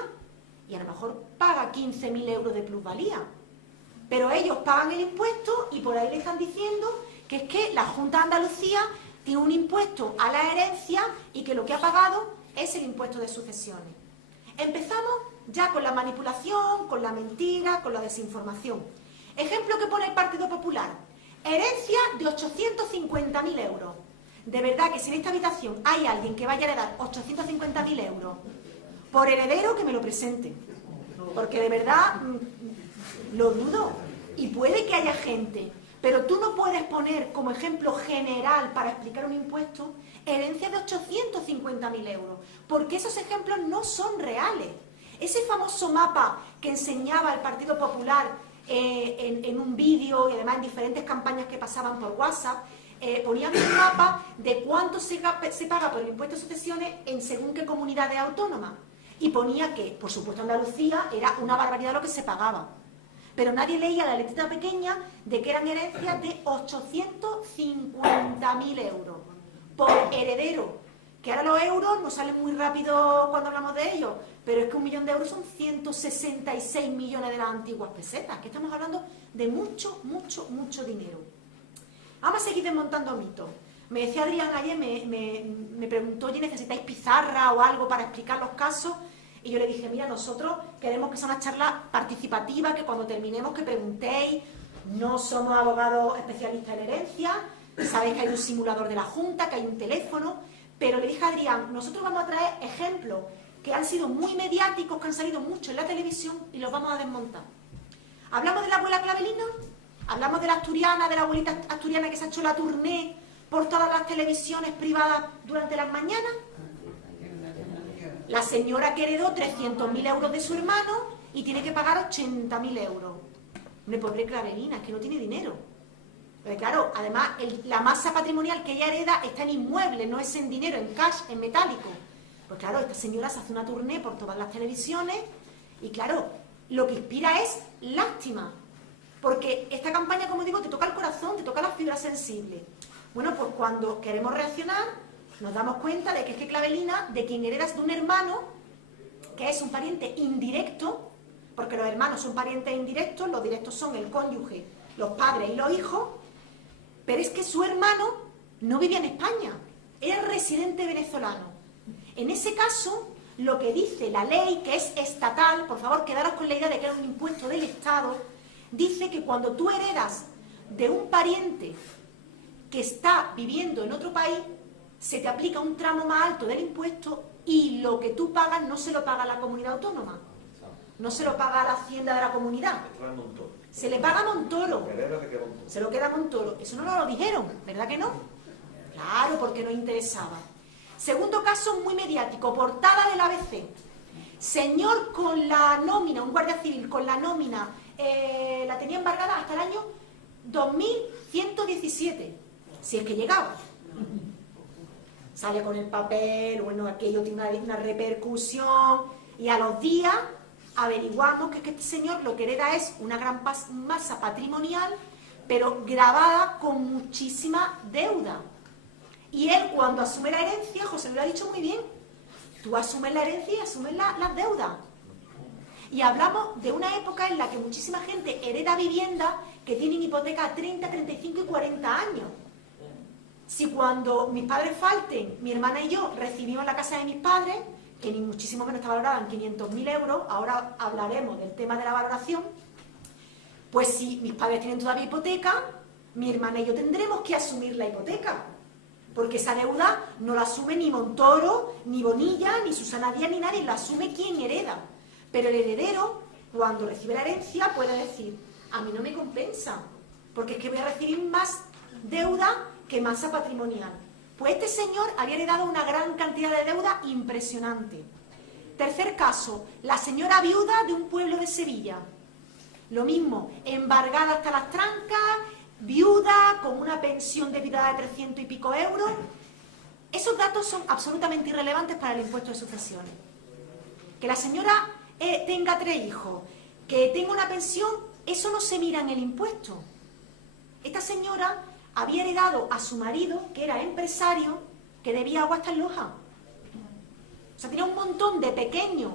y a lo mejor paga 15.000 euros de plusvalía. Pero ellos pagan el impuesto y por ahí le están diciendo que es que la Junta de Andalucía tiene un impuesto a la herencia y que lo que ha pagado es el impuesto de sucesiones. Empezamos ya con la manipulación, con la mentira, con la desinformación. Ejemplo que pone el Partido Popular. Herencia de 850.000 euros. De verdad que si en esta habitación hay alguien que vaya a heredar 850.000 euros por heredero, que me lo presente. Porque de verdad lo dudo. Y puede que haya gente, pero tú no puedes poner como ejemplo general para explicar un impuesto herencia de 850.000 euros, porque esos ejemplos no son reales. Ese famoso mapa que enseñaba el Partido Popular en un vídeo y además en diferentes campañas que pasaban por WhatsApp, ponía un mapa de cuánto se paga por el impuesto de sucesiones en según qué comunidades autónomas. Y ponía que, por supuesto, Andalucía era una barbaridad lo que se pagaba. Pero nadie leía la letrita pequeña de que eran herencias de 850.000 euros por heredero. Que ahora los euros nos salen muy rápido cuando hablamos de ellos, pero es que 1.000.000 de euros son 166 millones de las antiguas pesetas, que estamos hablando de mucho, mucho, mucho dinero. Vamos a seguir desmontando mitos. Me decía Adrián ayer, me preguntó, oye, ¿necesitáis pizarra o algo para explicar los casos? Y yo le dije, mira, nosotros queremos que sea una charla participativa, que cuando terminemos que preguntéis. No somos abogados especialistas en herencia, sabéis que hay un simulador de la Junta, que hay un teléfono, pero le dije a Adrián, nosotros vamos a traer ejemplos que han sido muy mediáticos, que han salido mucho en la televisión y los vamos a desmontar. Hablamos de la abuela Clavelina, hablamos de la asturiana, de la abuelita asturiana que se ha hecho la tournée por todas las televisiones privadas durante las mañanas. La señora que heredó 300.000 euros de su hermano y tiene que pagar 80.000 euros. Una pobre Clavelina, es que no tiene dinero. Pero claro, además la masa patrimonial que ella hereda está en inmuebles, no es en dinero, en cash, en metálico. Pues claro, esta señora se hace una tournée por todas las televisiones y claro, lo que inspira es lástima. Porque esta campaña, como digo, te toca el corazón, te toca las fibras sensibles. Bueno, pues cuando queremos reaccionar, nos damos cuenta de que es que Clavelina, de quien heredas de un hermano, que es un pariente indirecto, porque los hermanos son parientes indirectos, los directos son el cónyuge los padres y los hijos, pero es que su hermano no vivía en España, era residente venezolano. En ese caso, lo que dice la ley, que es estatal, por favor, quedaros con la idea de que era un impuesto del Estado, dice que cuando tú heredas de un pariente que está viviendo en otro país, se te aplica un tramo más alto del impuesto y lo que tú pagas no se lo paga la comunidad autónoma, no se lo paga la hacienda de la comunidad, se le paga a Montoro, se lo queda a Montoro. Eso no nos lo dijeron, ¿verdad que no? Claro, porque no interesaba. Segundo caso muy mediático, portada del ABC. Señor con la nómina, un guardia civil con la nómina, la tenía embargada hasta el año 2117, si es que llegaba. Sale con el papel, bueno, aquello tiene una repercusión, y a los días averiguamos que este señor lo que hereda es una gran masa patrimonial, pero grabada con muchísima deuda. Y él, cuando asume la herencia, José lo ha dicho muy bien, tú asumes la herencia y asumes las deudas. Y hablamos de una época en la que muchísima gente hereda viviendas que tienen hipoteca a 30, 35 y 40 años. Si cuando mis padres falten, mi hermana y yo recibimos la casa de mis padres, que ni muchísimo menos está valorada en 500.000 euros, ahora hablaremos del tema de la valoración, pues si mis padres tienen todavía hipoteca, mi hermana y yo tendremos que asumir la hipoteca, porque esa deuda no la asume ni Montoro, ni Bonilla, ni Susana Díaz, ni nadie, la asume quien hereda. Pero el heredero, cuando recibe la herencia, puede decir, a mí no me compensa, porque es que voy a recibir más deuda que masa patrimonial. Pues este señor había heredado una gran cantidad de deuda impresionante. Tercer caso, la señora viuda de un pueblo de Sevilla. Lo mismo, embargada hasta las trancas, viuda, con una pensión de vida de 300 y pico euros. Esos datos son absolutamente irrelevantes para el impuesto de sucesiones. Que la señora tenga 3 hijos, que tenga una pensión, eso no se mira en el impuesto. Esta señora había heredado a su marido, que era empresario, que debía agua hasta en Loja. O sea, tenía un montón de pequeños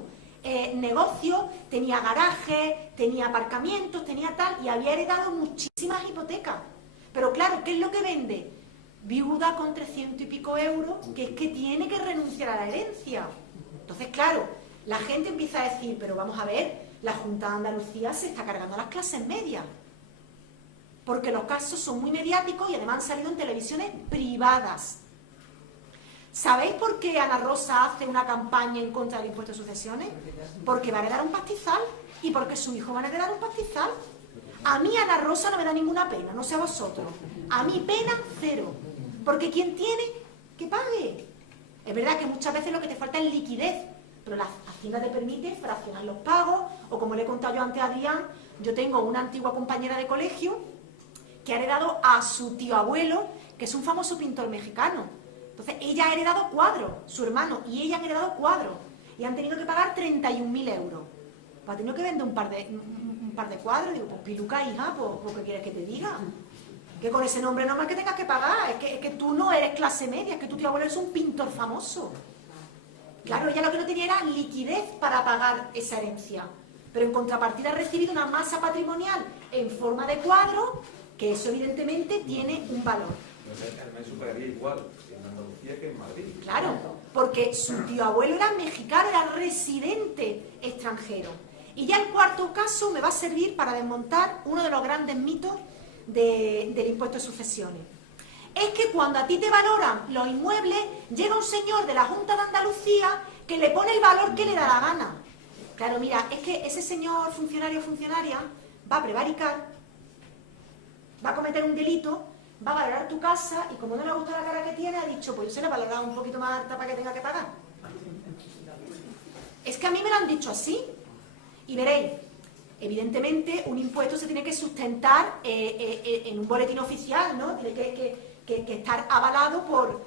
negocios, tenía garajes, tenía aparcamientos, tenía tal, y había heredado muchísimas hipotecas. Pero claro, ¿qué es lo que vende? Viuda con 300 y pico euros, que es que tiene que renunciar a la herencia. Entonces, claro, la gente empieza a decir, pero vamos a ver, la Junta de Andalucía se está cargando a las clases medias. Porque los casos son muy mediáticos y además han salido en televisiones privadas. ¿Sabéis por qué Ana Rosa hace una campaña en contra del impuesto de sucesiones? Porque va a heredar un pastizal y porque su hijo va a heredar un pastizal. A mí Ana Rosa no me da ninguna pena, no sé a vosotros. A mí pena cero. Porque quien tiene, que pague. Es verdad que muchas veces lo que te falta es liquidez, pero la Hacienda te permite fraccionar los pagos, o como le he contado yo antes a Adrián, yo tengo una antigua compañera de colegio que ha heredado a su tío abuelo, que es un famoso pintor mexicano. Entonces, ella ha heredado cuadros, su hermano, y ella han heredado cuadros, y han tenido que pagar 31.000 euros. Pues ha tenido que vender un par de cuadros. Digo, pues piluca, hija, pues ¿qué quieres que te diga? Que con ese nombre normal que tengas que pagar, es que tú no eres clase media, es que tu tío abuelo es un pintor famoso. Claro, ella lo que no tenía era liquidez para pagar esa herencia, pero en contrapartida ha recibido una masa patrimonial en forma de cuadro, que eso evidentemente tiene un valor. Me superaría igual en Andalucía que en Madrid. Claro, porque su tío abuelo era mexicano, era residente extranjero. Y ya el cuarto caso me va a servir para desmontar uno de los grandes mitos del impuesto de sucesiones. Es que cuando a ti te valoran los inmuebles, llega un señor de la Junta de Andalucía que le pone el valor que le da la gana. Claro, mira, es que ese señor funcionario o funcionaria va a prevaricar, va a cometer un delito, va a valorar tu casa y como no le gusta la cara que tiene, ha dicho, pues yo se la he valorado un poquito más alta para que tenga que pagar. Es que a mí me lo han dicho así. Y veréis, evidentemente un impuesto se tiene que sustentar en un boletín oficial, ¿no? Tiene que estar avalado por,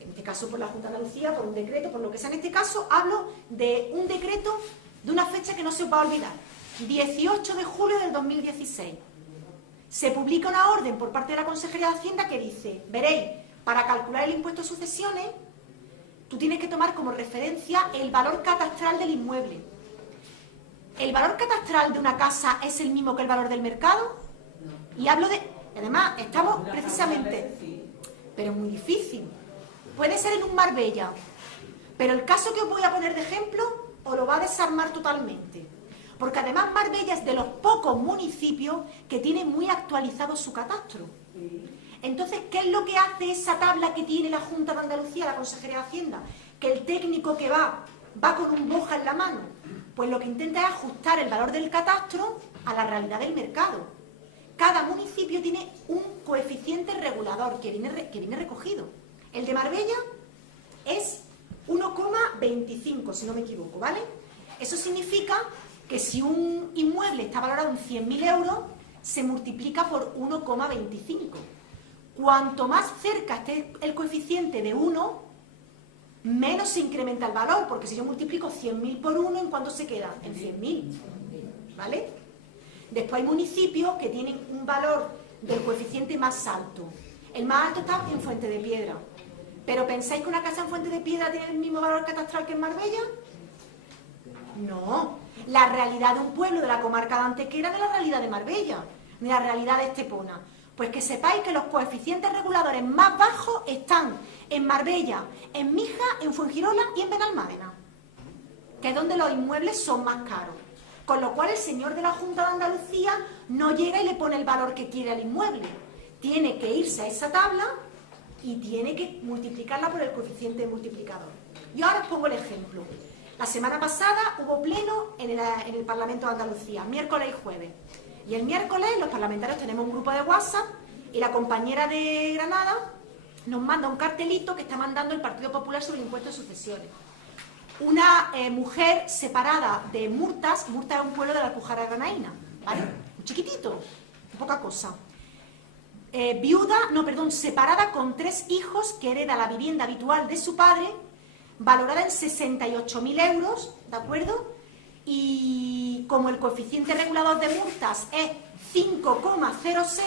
en este caso por la Junta de Andalucía, por un decreto, por lo que sea. En este caso hablo de un decreto de una fecha que no se os va a olvidar, 18 de julio del 2016. Se publica una orden por parte de la Consejería de Hacienda que dice, veréis, para calcular el impuesto de sucesiones, tú tienes que tomar como referencia el valor catastral del inmueble. ¿El valor catastral de una casa es el mismo que el valor del mercado? Y hablo de... Además, estamos precisamente... Pero es muy difícil. Puede ser en un Marbella, pero el caso que os voy a poner de ejemplo os lo va a desarmar totalmente. Porque además Marbella es de los pocos municipios que tiene muy actualizado su catastro. Entonces, ¿qué es lo que hace esa tabla que tiene la Junta de Andalucía, la Consejería de Hacienda? Que el técnico que va con un boja en la mano. Pues lo que intenta es ajustar el valor del catastro a la realidad del mercado. Cada municipio tiene un coeficiente regulador que viene recogido. El de Marbella es 1,25, si no me equivoco, ¿vale? Eso significa que si un inmueble está valorado en 100.000 euros, se multiplica por 1,25. Cuanto más cerca esté el coeficiente de 1, menos se incrementa el valor, porque si yo multiplico 100.000 por 1, ¿en cuánto se queda? En 100.000, ¿vale? Después hay municipios que tienen un valor del coeficiente más alto. El más alto está en Fuente de Piedra. ¿Pero pensáis que una casa en Fuente de Piedra tiene el mismo valor catastral que en Marbella? No. La realidad de un pueblo de la comarca de Antequera no es la realidad de Marbella, ni la realidad de Estepona. Pues que sepáis que los coeficientes reguladores más bajos están en Marbella, en Mija, en Fuengirola y en Benalmádena, que es donde los inmuebles son más caros. Con lo cual el señor de la Junta de Andalucía no llega y le pone el valor que quiere al inmueble. Tiene que irse a esa tabla y tiene que multiplicarla por el coeficiente multiplicador. Yo ahora os pongo el ejemplo. La semana pasada hubo pleno en el Parlamento de Andalucía, miércoles y jueves. Y el miércoles los parlamentarios tenemos un grupo de WhatsApp y la compañera de Granada nos manda un cartelito que está mandando el Partido Popular sobre el impuesto de sucesiones. Una mujer separada de Murtas. Murtas es un pueblo de la Alpujarra Granaína, ¿vale? Un chiquitito, poca cosa. Separada con 3 hijos, que hereda la vivienda habitual de su padre, valorada en 68.000 euros, ¿de acuerdo? Y como el coeficiente regulador de Murtas es 5,06,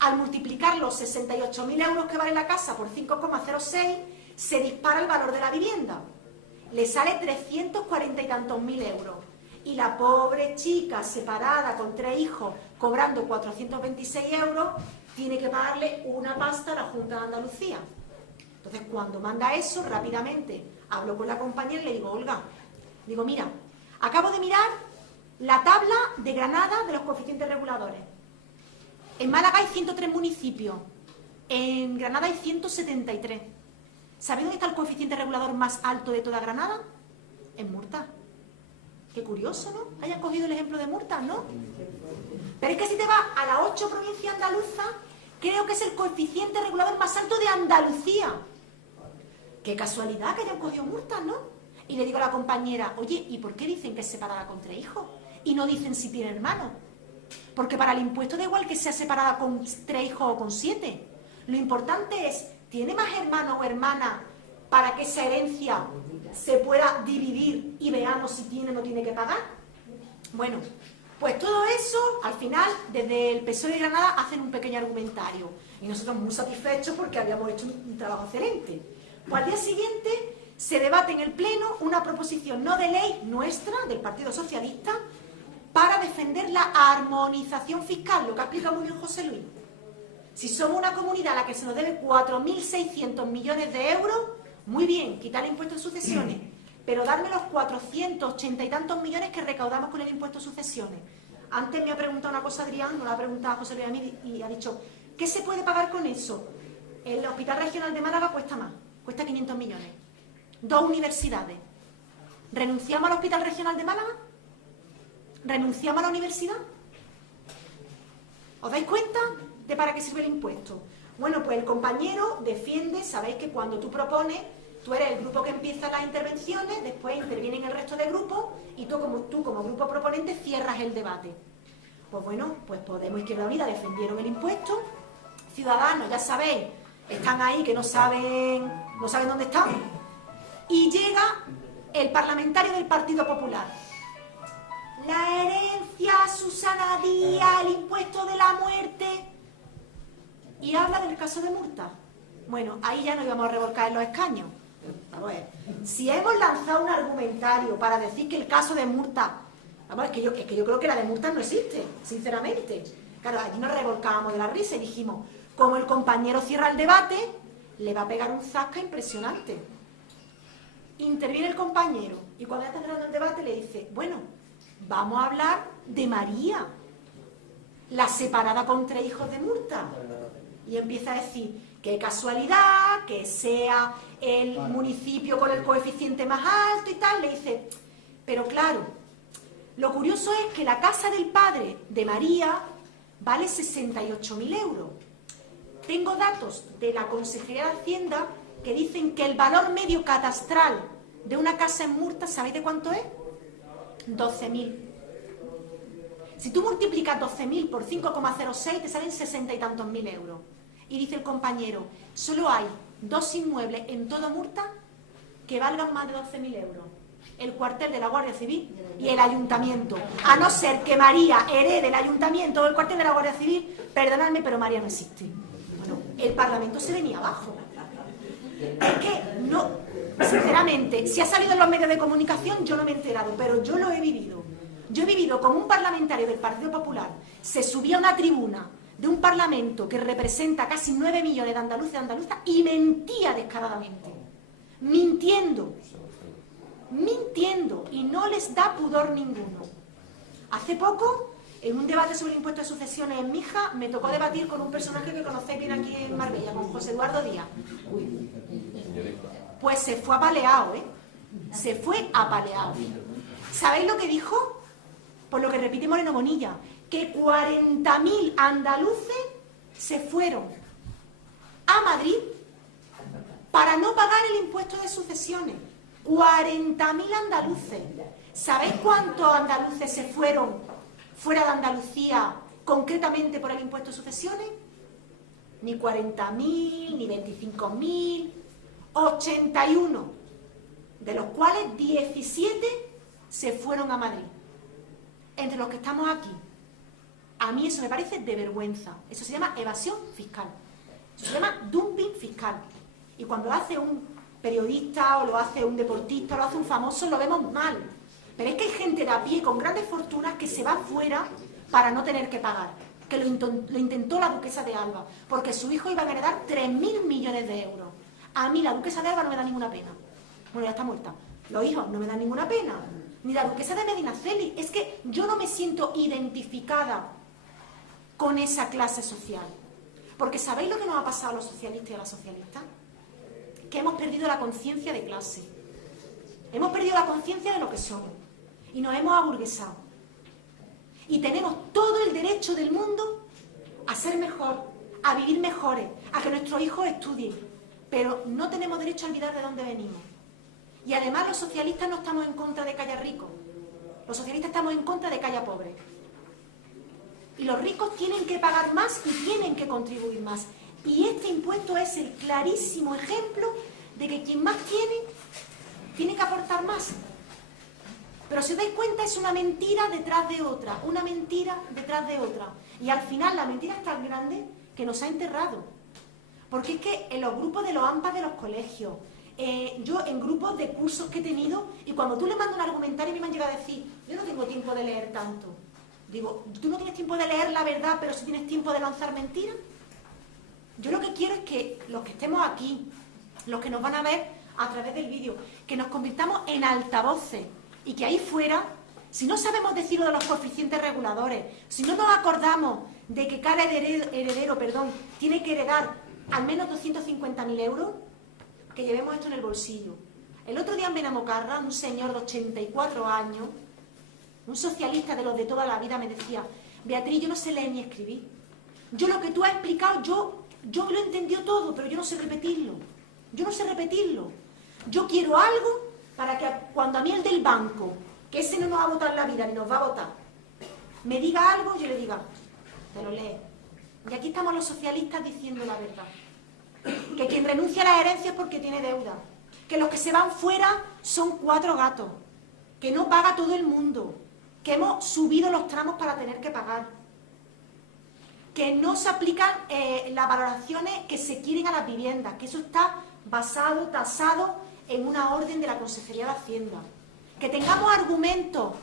al multiplicar los 68.000 euros que vale la casa por 5,06, se dispara el valor de la vivienda. Le sale 340 y tantos mil euros. Y la pobre chica separada con 3 hijos, cobrando 426 euros, tiene que pagarle una pasta a la Junta de Andalucía. Entonces, cuando manda eso, rápidamente hablo con la compañera y le digo, Olga, digo, mira, acabo de mirar la tabla de Granada de los coeficientes reguladores. En Málaga hay 103 municipios, en Granada hay 173. ¿Sabéis dónde está el coeficiente regulador más alto de toda Granada? En Murta. Qué curioso, ¿no? Hayan cogido el ejemplo de Murta, ¿no? Pero es que si te vas a las 8 provincias andaluzas, creo que es el coeficiente regulador más alto de Andalucía. Qué casualidad que hayan cogido Murta, ¿no? Y le digo a la compañera, oye, ¿y por qué dicen que es separada con 3 hijos? Y no dicen si tiene hermanos. Porque para el impuesto da igual que sea separada con 3 hijos o con 7. Lo importante es, ¿tiene más hermano o hermana para que esa herencia se pueda dividir y veamos si tiene o no tiene que pagar? Bueno, pues todo eso, al final, desde el PSOE de Granada hacen un pequeño argumentario. Y nosotros muy satisfechos porque habíamos hecho un trabajo excelente. Pues al día siguiente se debate en el Pleno una proposición no de ley nuestra, del Partido Socialista, para defender la armonización fiscal, lo que ha explicado muy bien José Luis. Si somos una comunidad a la que se nos debe 4.600 millones de euros, muy bien, quitar el impuesto de sucesiones, pero darme los 480 y tantos millones que recaudamos con el impuesto de sucesiones. Antes me ha preguntado una cosa Adrián, no la ha preguntado José Luis a mí, y ha dicho, ¿qué se puede pagar con eso? El Hospital Regional de Málaga cuesta más, cuesta 500 millones. 2 universidades. ¿Renunciamos al Hospital Regional de Málaga? ¿Renunciamos a la universidad? ¿Os dais cuenta de para qué sirve el impuesto? Bueno, pues el compañero defiende, sabéis que cuando tú propones, tú eres el grupo que empieza las intervenciones, después intervienen el resto de grupos y tú como grupo proponente cierras el debate. Pues bueno, pues Podemos Izquierda Unida defendieron el impuesto, Ciudadanos, ya sabéis, están ahí que no saben dónde están, y llega el parlamentario del Partido Popular. La herencia, Susana Díaz, el impuesto de la muerte, y habla del caso de Murta. Bueno, ahí ya nos íbamos a revolcar en los escaños. Vamos a ver, si hemos lanzado un argumentario para decir que el caso de Murta, vamos, es que yo creo que la de Murta no existe, sinceramente. Claro, allí nos revolcábamos de la risa y dijimos, como el compañero cierra el debate, le va a pegar un zasca impresionante. Interviene el compañero y cuando ya está cerrando el debate le dice, bueno, vamos a hablar de María, la separada con 3 hijos de Murta. Y empieza a decir, qué casualidad que sea el municipio con el coeficiente más alto y tal. Le dice, pero claro, lo curioso es que la casa del padre de María vale 68.000 euros. Tengo datos de la Consejería de Hacienda que dicen que el valor medio catastral de una casa en Murta, ¿sabéis de cuánto es? 12.000. Si tú multiplicas 12.000 por 5,06 te salen 60 y tantos mil euros. Y dice el compañero, solo hay 2 inmuebles en todo Murta que valgan más de 12.000 euros. El cuartel de la Guardia Civil y el ayuntamiento. A no ser que María herede el ayuntamiento o el cuartel de la Guardia Civil, perdonadme, pero María no existe. Bueno, el Parlamento se venía abajo. Es que no, sinceramente, si ha salido en los medios de comunicación yo no me he enterado, pero yo lo he vivido. Yo he vivido como un parlamentario del Partido Popular se subía a una tribuna de un parlamento que representa casi 9 millones de andaluces y andaluzas y mentía descaradamente. Mintiendo, y no les da pudor ninguno. Hace poco, en un debate sobre el impuesto de sucesiones en Mija, me tocó debatir con un personaje que conocéis bien aquí en Marbella, con José Eduardo Díaz. Pues se fue apaleado, ¿eh? Se fue apaleado. ¿Sabéis lo que dijo? Por lo que repite Moreno Bonilla, que 40.000 andaluces se fueron a Madrid para no pagar el impuesto de sucesiones. 40.000 andaluces. ¿Sabéis cuántos andaluces se fueron fuera de Andalucía concretamente por el impuesto de sucesiones? Ni 40.000, ni 25.000, 81, de los cuales 17 se fueron a Madrid. Entre los que estamos aquí. A mí eso me parece de vergüenza. Eso se llama evasión fiscal. Eso se llama dumping fiscal. Y cuando lo hace un periodista o lo hace un deportista o lo hace un famoso, lo vemos mal. Pero es que hay gente de a pie con grandes fortunas que se va fuera para no tener que pagar. Que lo intentó la duquesa de Alba, porque su hijo iba a heredar 3.000 millones de euros. A mí la duquesa de Alba no me da ninguna pena. Bueno, ya está muerta. Los hijos no me dan ninguna pena. Ni la duquesa de Medinaceli. Es que yo no me siento identificada con esa clase social. Porque ¿sabéis lo que nos ha pasado a los socialistas y a las socialistas? Que hemos perdido la conciencia de clase. Hemos perdido la conciencia de lo que somos. Y nos hemos aburguesado. Y tenemos todo el derecho del mundo a ser mejor, a vivir mejores, a que nuestros hijos estudien. Pero no tenemos derecho a olvidar de dónde venimos. Y además los socialistas no estamos en contra de que haya ricos. Los socialistas estamos en contra de que haya pobres. Y los ricos tienen que pagar más y tienen que contribuir más. Y este impuesto es el clarísimo ejemplo de que quien más tiene que aportar más. Pero si os dais cuenta es una mentira detrás de otra, una mentira detrás de otra. Y al final la mentira es tan grande que nos ha enterrado. Porque es que en los grupos de los AMPA de los colegios, yo en grupos de cursos que he tenido, y cuando tú le mandas un argumentario a mí me han llegado a decir, yo no tengo tiempo de leer tanto. Digo, ¿tú no tienes tiempo de leer la verdad, pero sí tienes tiempo de lanzar mentiras? Yo lo que quiero es que los que estemos aquí, los que nos van a ver a través del vídeo, que nos convirtamos en altavoces y que ahí fuera, si no sabemos decir lo de los coeficientes reguladores, si no nos acordamos de que cada heredero tiene que heredar al menos 250.000 euros, que llevemos esto en el bolsillo. El otro día en Benamocarra, un señor de 84 años, un socialista de los de toda la vida, me decía, Beatriz, yo no sé leer ni escribir. Yo lo que tú has explicado, yo lo he entendido todo, pero yo no sé repetirlo. Yo no sé repetirlo. Yo quiero algo para que cuando a mí el del banco, que ese no nos va a votar la vida ni nos va a votar, me diga algo, yo le diga, te lo lees. Y aquí estamos los socialistas diciendo la verdad. Que quien renuncia a las herencias es porque tiene deuda. Que los que se van fuera son 4 gatos. Que no paga todo el mundo. Que hemos subido los tramos para tener que pagar. Que no se aplican las valoraciones que se quieren a las viviendas. Que eso está basado, tasado en una orden de la Consejería de Hacienda. Que tengamos argumentos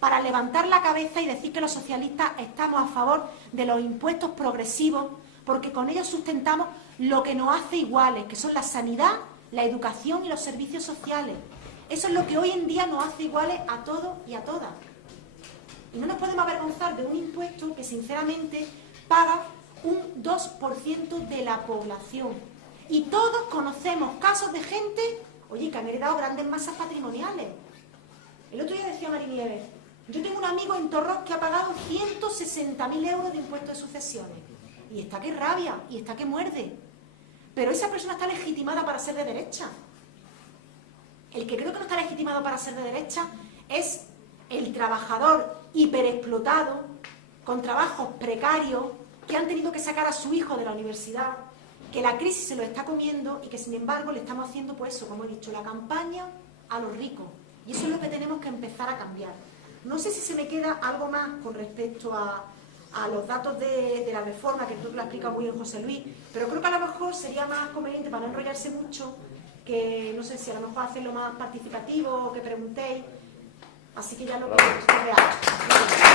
para levantar la cabeza y decir que los socialistas estamos a favor de los impuestos progresivos, porque con ellos sustentamos lo que nos hace iguales, que son la sanidad, la educación y los servicios sociales. Eso es lo que hoy en día nos hace iguales a todos y a todas. Y no nos podemos avergonzar de un impuesto que sinceramente paga un 2% de la población. Y todos conocemos casos de gente, oye, que han heredado grandes masas patrimoniales. El otro día decía Mari Nieves, yo tengo un amigo en Torros que ha pagado 160.000 euros de impuestos de sucesiones. Y está que rabia, y está que muerde. Pero esa persona está legitimada para ser de derecha. El que creo que no está legitimado para ser de derecha es el trabajador hiperexplotado, con trabajos precarios, que han tenido que sacar a su hijo de la universidad, que la crisis se lo está comiendo y que sin embargo le estamos haciendo, pues eso, como he dicho, la campaña a los ricos. Y eso es lo que tenemos que empezar a cambiar. No sé si se me queda algo más con respecto a los datos de la reforma, que tú lo has explicado muy bien, José Luis, pero creo que a lo mejor sería más conveniente, para no enrollarse mucho, que no sé si a lo mejor hacerlo más participativo o que preguntéis. Así que ya lo que es real.